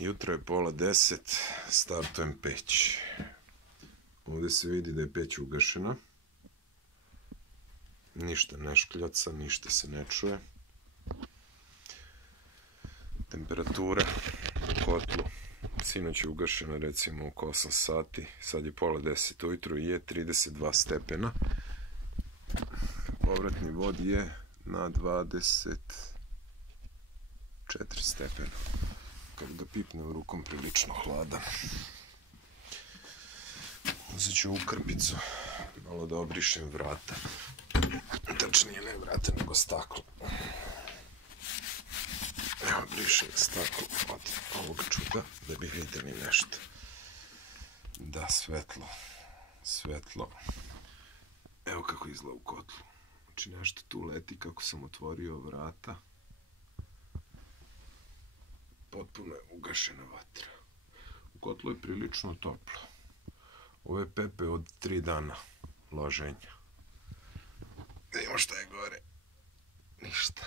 Jutro je 9:30, startujem peć. Ovdje se vidi da je peć ugašena. Ništa ne škljaca, ništa se ne čuje. Temperatura u kotlu sinoć je ugašena recimo oko 8 sati, sad je 9:30 ujutru i je 32 stepena. Povratni vod je na 24 stepena. Kad ga pipnem rukom, prilično hladan. Uzet ću ukrpicu, malo da obrišem vrata. Tačnije ne vrata, nego staklo. Evo, brišem staklo od ovog čuda, da bi vidjeli nešto. Da, svetlo. Svetlo. Evo kako izgleda u kotlu. Znači nešto tu leti kako sam otvorio vrata. Potpuno je ugašena vatra. U kotlu je prilično toplo. Ovo je pepe od 3 dana loženja. Vidimo šta je gore. Ništa.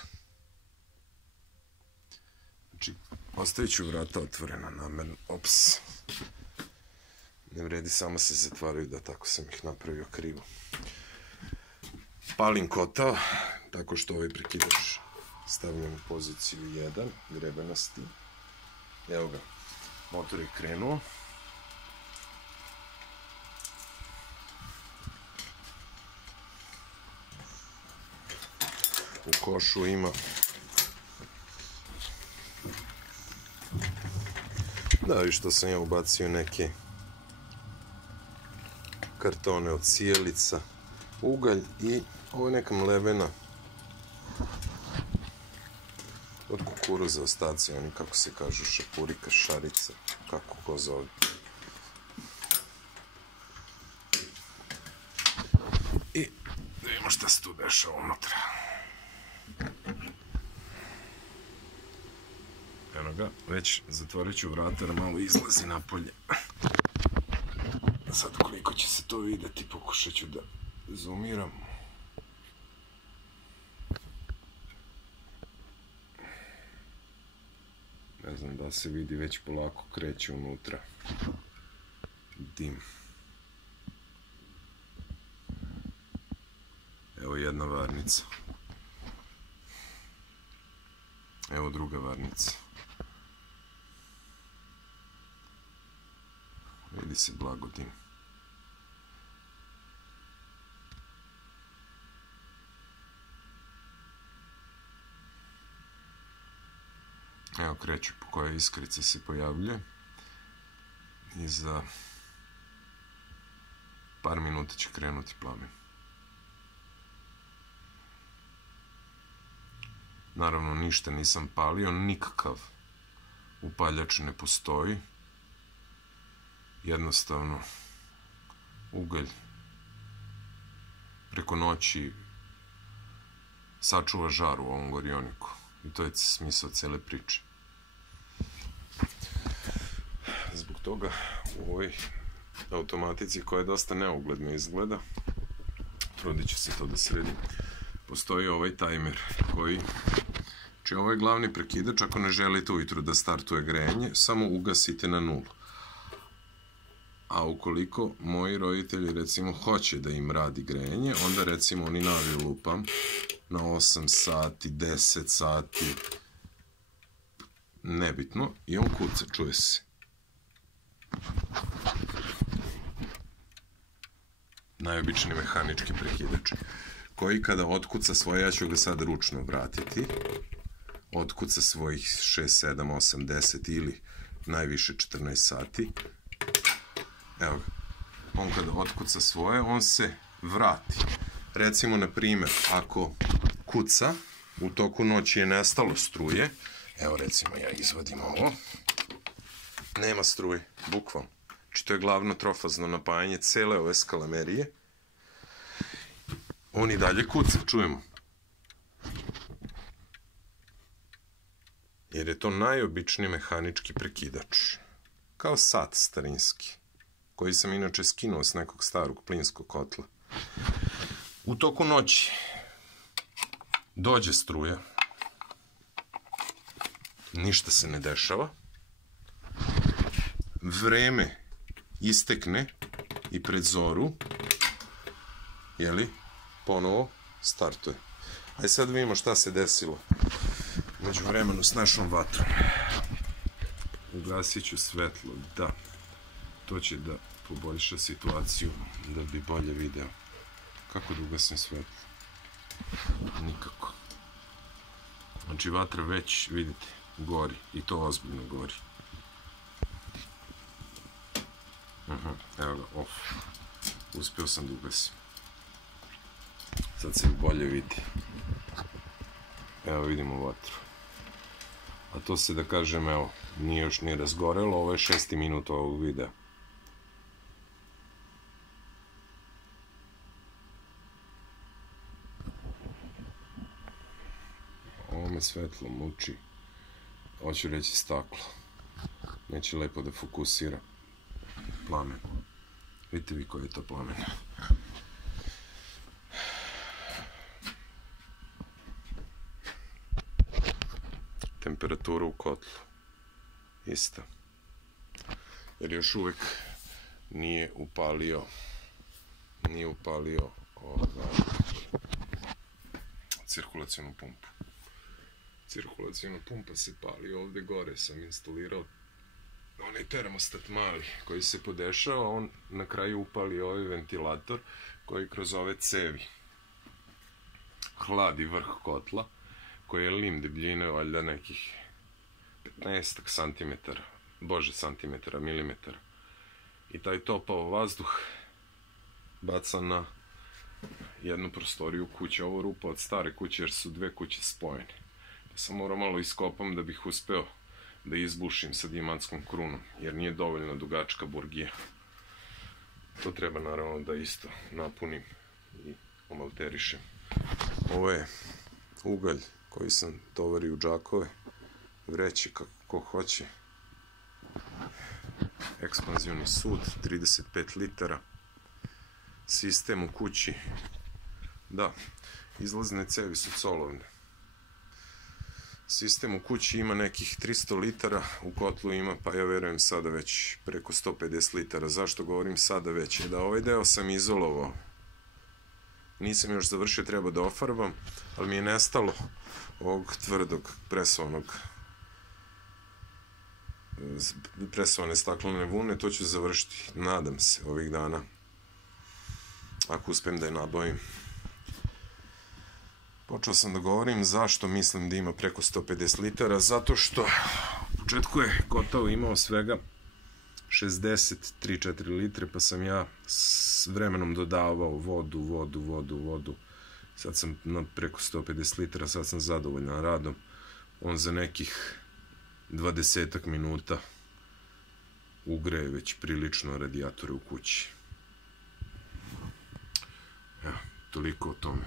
Znači, ostavit ću vrata otvorena namerno. Ops. Ne vredi, samo se zatvaraju, da tako sam ih napravio krivo. Palim kotao, tako što ovaj prekidač stavljam u poziciju 1, grebenasti. Evo ga, motor je krenuo. U košu ima da, i što sam ja ubacio neke kartone od sijalica, ugalj i ovo je neka mlevena od kukuruza, ostaci, oni kako se kažu, šapurika, šarica, kako ko zove. I vidimo šta se tu dešava unutra. Eno ga, već zatvorit ću vrata da malo izlazi napolje. Sad koliko će se to vidjeti, pokušat ću da zoomiram. Ne znam da se vidi, već polako kreće unutra dim. Evo jedna varnica. Evo druga varnica. Vidi se blago dim. Evo kreću po kojoj iskrica se pojavljuje. I za par minuta će krenuti plamen. Naravno ništa nisam palio, nikakav upaljač ne postoji. Jednostavno ugalj preko noći sačuva žar u ovom gorioniku. I to je smisao cele priče. Zbog toga u ovoj automatici, koja je dosta neugledno izgleda, trudit ću se to da sredim, postoji ovaj tajmer koji, znači ovo je glavni prekidač, ako ne želite ujutru da startuje grejanje, samo ugasite na 0. A ukoliko moji roditelji recimo hoće da im radi grejanje, onda recimo oni naviju lupam na 8 sati, 10 sati, nebitno, i on kuca, čuje se. Najobičniji mehanički prekidač, koji kada otkuca svoje, ja ću ga sad ručno vratiti, otkuca svojih 6, 7, 8, 10 ili najviše 14 sati, evo ga, on kada otkuca svoje, on se vrati. Recimo, na primjer, ako kuca, u toku noći je nestalo struje, evo recimo ja izvadim ovo, nema struje, bukvalno. Znači to je glavno trofazno napajanje cele ove skalamerije. On i dalje kuca, čujemo. Jer je to najobičniji mehanički prekidač. Kao sat starinski, koji sam inače skinuo s nekog starog plinskog kotla. U toku noći dođe struja, ništa se ne dešava, vreme istekne i pred zoru, jeli, ponovo startuje. Ajde sad vidimo šta se desilo među vremenu s našom vatrom. Ugasit ću svetlo, da. To će da poboljša situaciju, da bi bolje video. Kako da ugasim svetlo? Nikako. Znači vatra već, vidite, gori. I to ozbiljno gori. Evo ga, off. Uspeo sam da ugasim. Sad se bolje vidi. Evo vidimo vatru. A to se, da kažem, evo, nije još ni razgorelo. Ovo je 6. minut ovog videa. Ovo me svetlo muči. Hoću reći staklo. Neće lepo da fokusira plamen. Vidite vi koji je to plamen. Temperatura u kotlu ista, jer još uvek nije upalio cirkulacionu pumpu. Cirkulaciona pumpa se pali, ovde gore sam instalirao onaj termostat mali koji se podešava, on na kraju upali ovaj ventilator koji kroz ove cevi hladi vrh kotla, koji je lim debljine valjda nekih 15 centimetara, milimetara. I taj topao vazduh baca na jednu prostoriju kuće. Ovo rupa od stare kuće, jer su dve kuće spojene. Ja sam morao malo iskopam da bih uspeo da izbušim sa dijamantskom krunom, jer nije dovoljno dugačka burgija. To treba naravno da isto napunim i omalterišem. Ovo je ugalj koji sam tovario u džakove, vreće kako ko hoće. Ekspanzioni sud, 35 litara. Sistem u kući, da, izlazne cevi su colovne. Sistem u kući ima nekih 300 litara, u kotlu ima, pa ja verujem sada već preko 150 litara. Zašto govorim sada već? Da, ovaj deo sam izolovao. Nisam još završio, treba da ofarbam, ali mi je nestalo ovog tvrdog presovane staklene vune. To ću završiti, nadam se, ovih dana, ako uspem da je nabavim. Počeo sam da govorim zašto mislim da ima preko 150 litara, zato što u početku je kotao imao svega 63-4 litre, pa sam ja s vremenom dodavao vodu. Sad sam na preko 150 litara, sad sam zadovoljan radom. On za nekih 20 minuta ugreje već prilično radijatore u kući. Evo, toliko o tome.